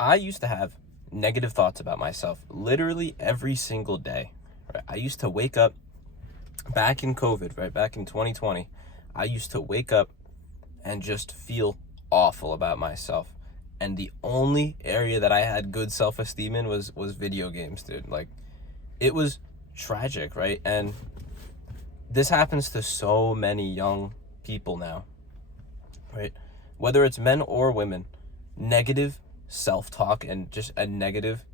I used to have negative thoughts about myself literally every single day. Right? I used to wake up back in COVID, right? Back in 2020, I used to wake up and just feel awful about myself. And the only area that I had good self-esteem in was video games, dude. Like, it was tragic, right? And this happens to so many young people now, right? Whether it's men or women, negative self-talk and just a negative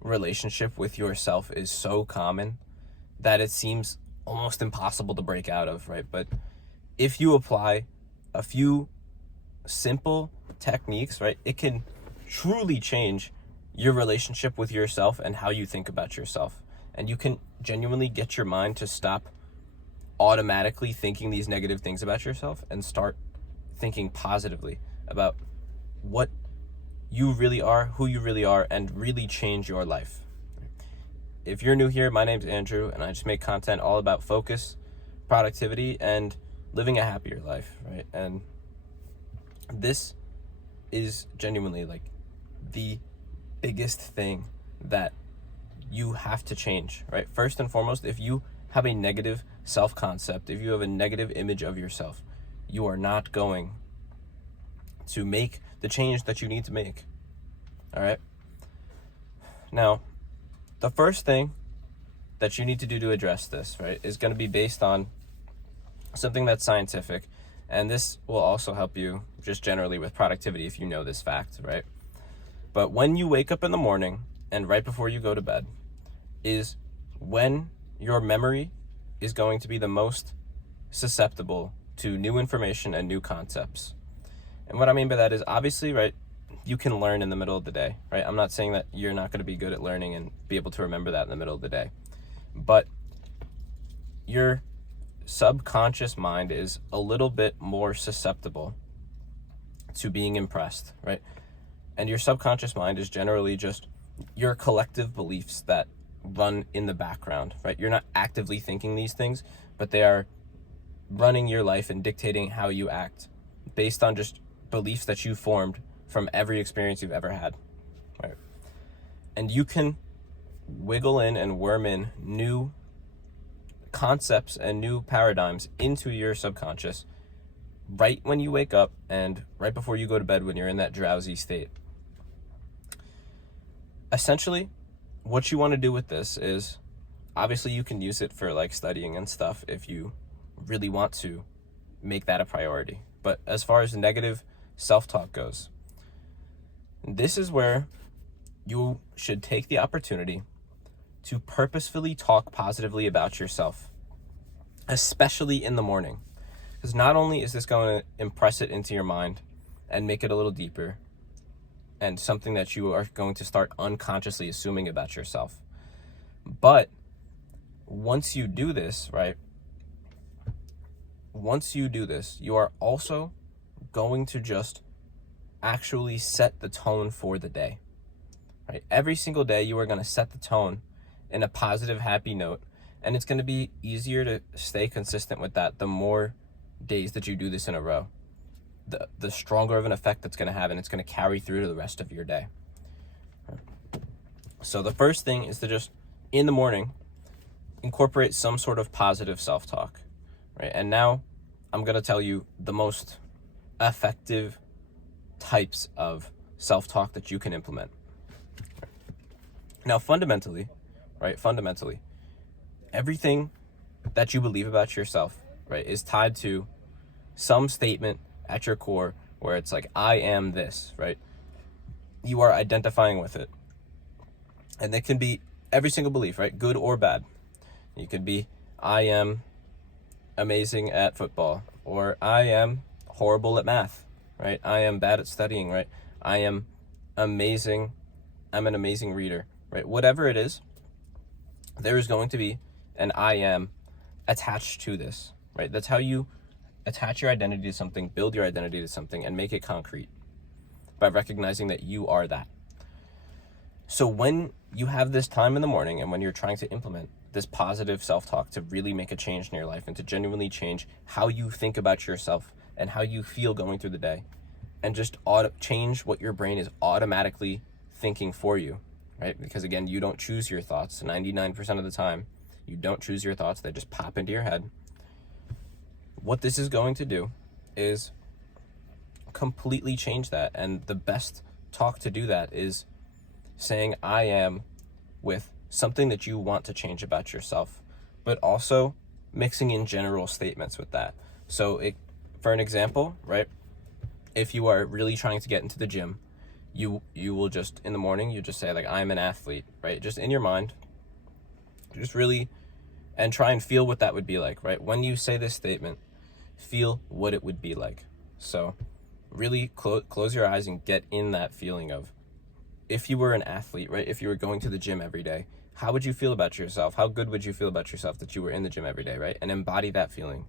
relationship with yourself is so common that it seems almost impossible to break out of, right? But if you apply a few simple techniques, right, it can truly change your relationship with yourself and how you think about yourself. And you can genuinely get your mind to stop automatically thinking these negative things about yourself and start thinking positively about what you really are, who you really are, and really change your life. If you're new here, my name's Andrew, and I just make content all about focus, productivity, and living a happier life, right? And this is genuinely like the biggest thing that you have to change, right? First and foremost, if you have a negative self-concept, if you have a negative image of yourself, you are not going to make the change that you need to make. All right? Now, the first thing that you need to do to address this, right, is going to be based on something that's scientific. And this will also help you just generally with productivity if you know this fact, right? But when you wake up in the morning and right before you go to bed is when your memory is going to be the most susceptible to new information and new concepts. And what I mean by that is obviously, right, you can learn in the middle of the day, right? I'm not saying that you're not going to be good at learning and be able to remember that in the middle of the day. But your subconscious mind is a little bit more susceptible to being impressed, right? And your subconscious mind is generally just your collective beliefs that run in the background, right? You're not actively thinking these things, but they are running your life and dictating how you act based on just beliefs that you formed from every experience you've ever had, right? And you can wiggle in and worm in new concepts and new paradigms into your subconscious right when you wake up and right before you go to bed when you're in that drowsy state. Essentially, what you want to do with this is, obviously you can use it for like studying and stuff if you really want to make that a priority. But as far as negative self-talk goes, this is where you should take the opportunity to purposefully talk positively about yourself, especially in the morning. Because not only is this going to impress it into your mind and make it a little deeper and something that you are going to start unconsciously assuming about yourself, but once you do this, right, once you do this, you are also going to just actually set the tone for the day, right? Every single day you are going to set the tone in a positive, happy note, and it's going to be easier to stay consistent with that the more days that you do this in a row. The stronger of an effect that's going to have, and it's going to carry through to the rest of your day. So the first thing is to just, in the morning, incorporate some sort of positive self-talk, right? And now I'm going to tell you the most effective types of self-talk that you can implement. Now, fundamentally, everything that you believe about yourself, right, is tied to some statement at your core where it's like, I am this, right? You are identifying with it. And it can be every single belief, right? Good or bad. You could be, I am amazing at football, or I am horrible at math, right? I am bad at studying, right? I am amazing. I'm an amazing reader, right? Whatever it is, there is going to be an I am attached to this, right? That's how you attach your identity to something, build your identity to something, and make it concrete by recognizing that you are that. So when you have this time in the morning and when you're trying to implement this positive self-talk to really make a change in your life and to genuinely change how you think about yourself and how you feel going through the day, and just change what your brain is automatically thinking for you, right? Because again, you don't choose your thoughts. 99% of the time, you don't choose your thoughts. They just pop into your head. What this is going to do is completely change that. And the best talk to do that is saying I am with something that you want to change about yourself, but also mixing in general statements with that. So for an example, right? If you are really trying to get into the gym, you will just, in the morning, you just say like, I'm an athlete, right? Just in your mind, just really, and try and feel what that would be like, right? When you say this statement, feel what it would be like. So really close your eyes and get in that feeling of, if you were an athlete, right? If you were going to the gym every day, how would you feel about yourself? How good would you feel about yourself that you were in the gym every day, right? And embody that feeling.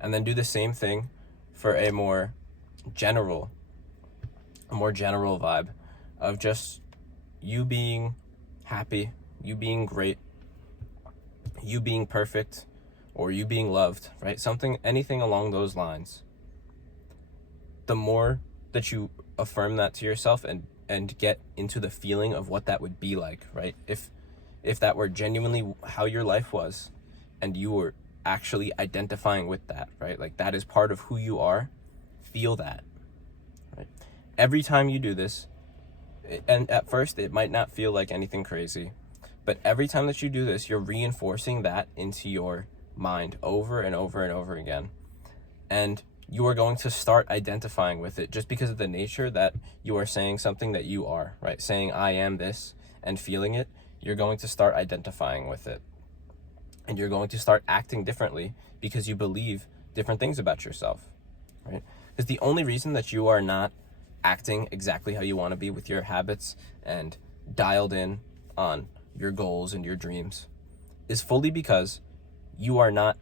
And then do the same thing for a more general vibe of just you being happy, you being great, you being perfect, or you being loved, right? Anything along those lines. The more that you affirm that to yourself and get into the feeling of what that would be like, right? If that were genuinely how your life was and you were actually identifying with that, right? Like that is part of who you are, feel that, right? Every time you do this, and at first it might not feel like anything crazy, but every time that you do this, you're reinforcing that into your mind over and over and over again. And you are going to start identifying with it just because of the nature that you are saying something that you are, right? Saying I am this and feeling it, you're going to start identifying with it. And you're going to start acting differently because you believe different things about yourself, right? Because the only reason that you are not acting exactly how you want to be with your habits and dialed in on your goals and your dreams is fully because you are not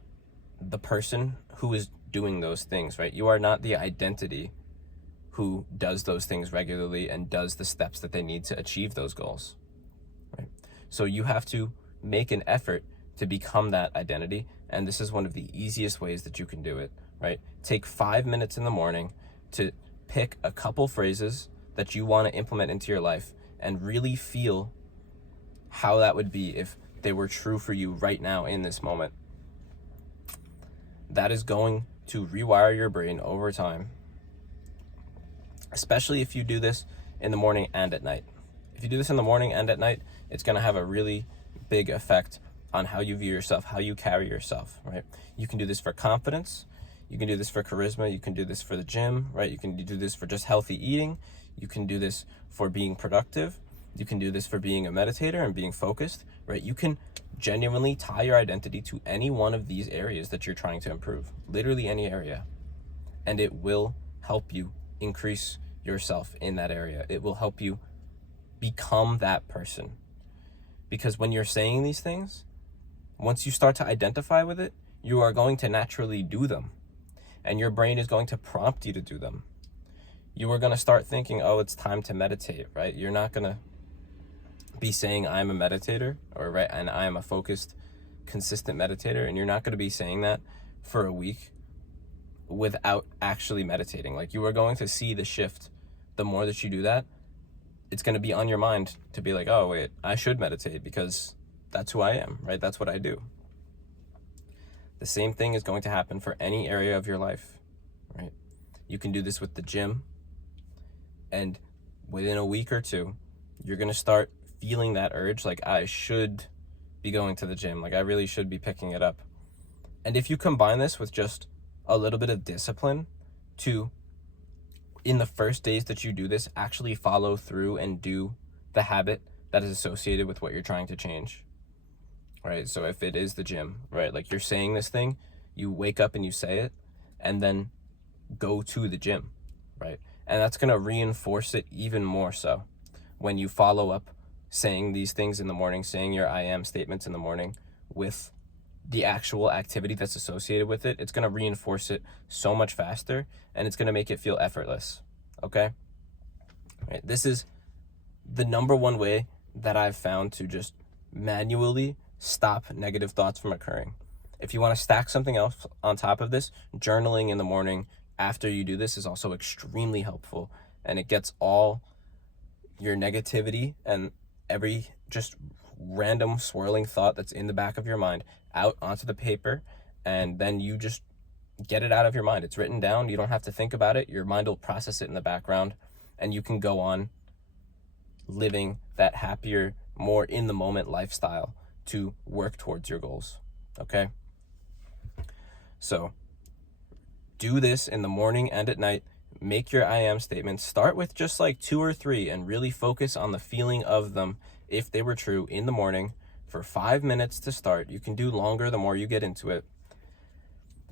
the person who is doing those things, right? You are not the identity who does those things regularly and does the steps that they need to achieve those goals, right? So you have to make an effort to become that identity, and this is one of the easiest ways that you can do it, right? Take 5 minutes in the morning to pick a couple phrases that you want to implement into your life and really feel how that would be if they were true for you right now in this moment. That is going to rewire your brain over time, especially if you do this in the morning and at night. If you do this in the morning and at night, it's going to have a really big effect on how you view yourself, how you carry yourself, right? You can do this for confidence. You can do this for charisma. You can do this for the gym, right? You can do this for just healthy eating. You can do this for being productive. You can do this for being a meditator and being focused, right? You can genuinely tie your identity to any one of these areas that you're trying to improve, literally any area. And it will help you increase yourself in that area. It will help you become that person. Because when you're saying these things, once you start to identify with it, you are going to naturally do them. And your brain is going to prompt you to do them. You are going to start thinking, oh, it's time to meditate, right? You're not going to be saying I'm a meditator, or right, and I am a focused, consistent meditator, and you're not going to be saying that for a week without actually meditating. Like, you are going to see the shift. The more that you do that, it's going to be on your mind to be like, oh wait, I should meditate because that's who I am, right? That's what I do. The same thing is going to happen for any area of your life, right? You can do this with the gym, and within a week or two, you're going to start feeling that urge, like I should be going to the gym, like I really should be picking it up. And if you combine this with just a little bit of discipline to, in the first days that you do this, actually follow through and do the habit that is associated with what you're trying to change, right? So if it is the gym, right, like you're saying this thing, you wake up and you say it, and then go to the gym, right? And that's going to reinforce it even more so when you follow up saying these things in the morning, saying your I am statements in the morning with the actual activity that's associated with it. It's going to reinforce it so much faster, and it's going to make it feel effortless, okay? Right. This is the number one way that I've found to just manually stop negative thoughts from occurring. If you want to stack something else on top of this, journaling in the morning after you do this is also extremely helpful, and it gets all your negativity and every just random swirling thought that's in the back of your mind out onto the paper, and then you just get it out of your mind. It's written down. You don't have to think about it. Your mind will process it in the background, and you can go on living that happier, more in the moment lifestyle to work towards your goals. Okay? So do this in the morning and at night. Make your I am statements. Start with just like 2 or 3 and really focus on the feeling of them if they were true in the morning for 5 minutes to start. You can do longer the more you get into it.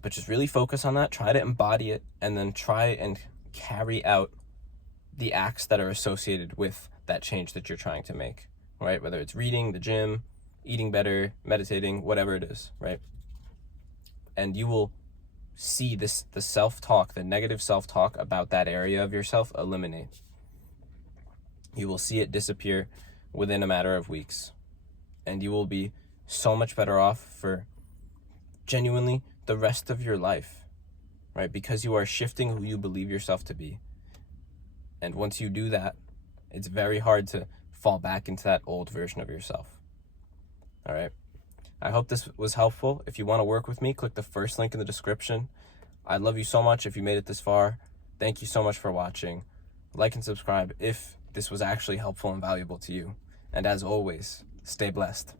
But just really focus on that. Try to embody it, and then try and carry out the acts that are associated with that change that you're trying to make, right? Whether it's reading, the gym, eating better, meditating, whatever it is, right? And you will see the self-talk, the negative self-talk about that area of yourself eliminate. You will see it disappear within a matter of weeks. And you will be so much better off for genuinely the rest of your life, right? Because you are shifting who you believe yourself to be. And once you do that, it's very hard to fall back into that old version of yourself. All right. I hope this was helpful. If you want to work with me, click the first link in the description. I love you so much if you made it this far. Thank you so much for watching. Like and subscribe if this was actually helpful and valuable to you. And as always, stay blessed.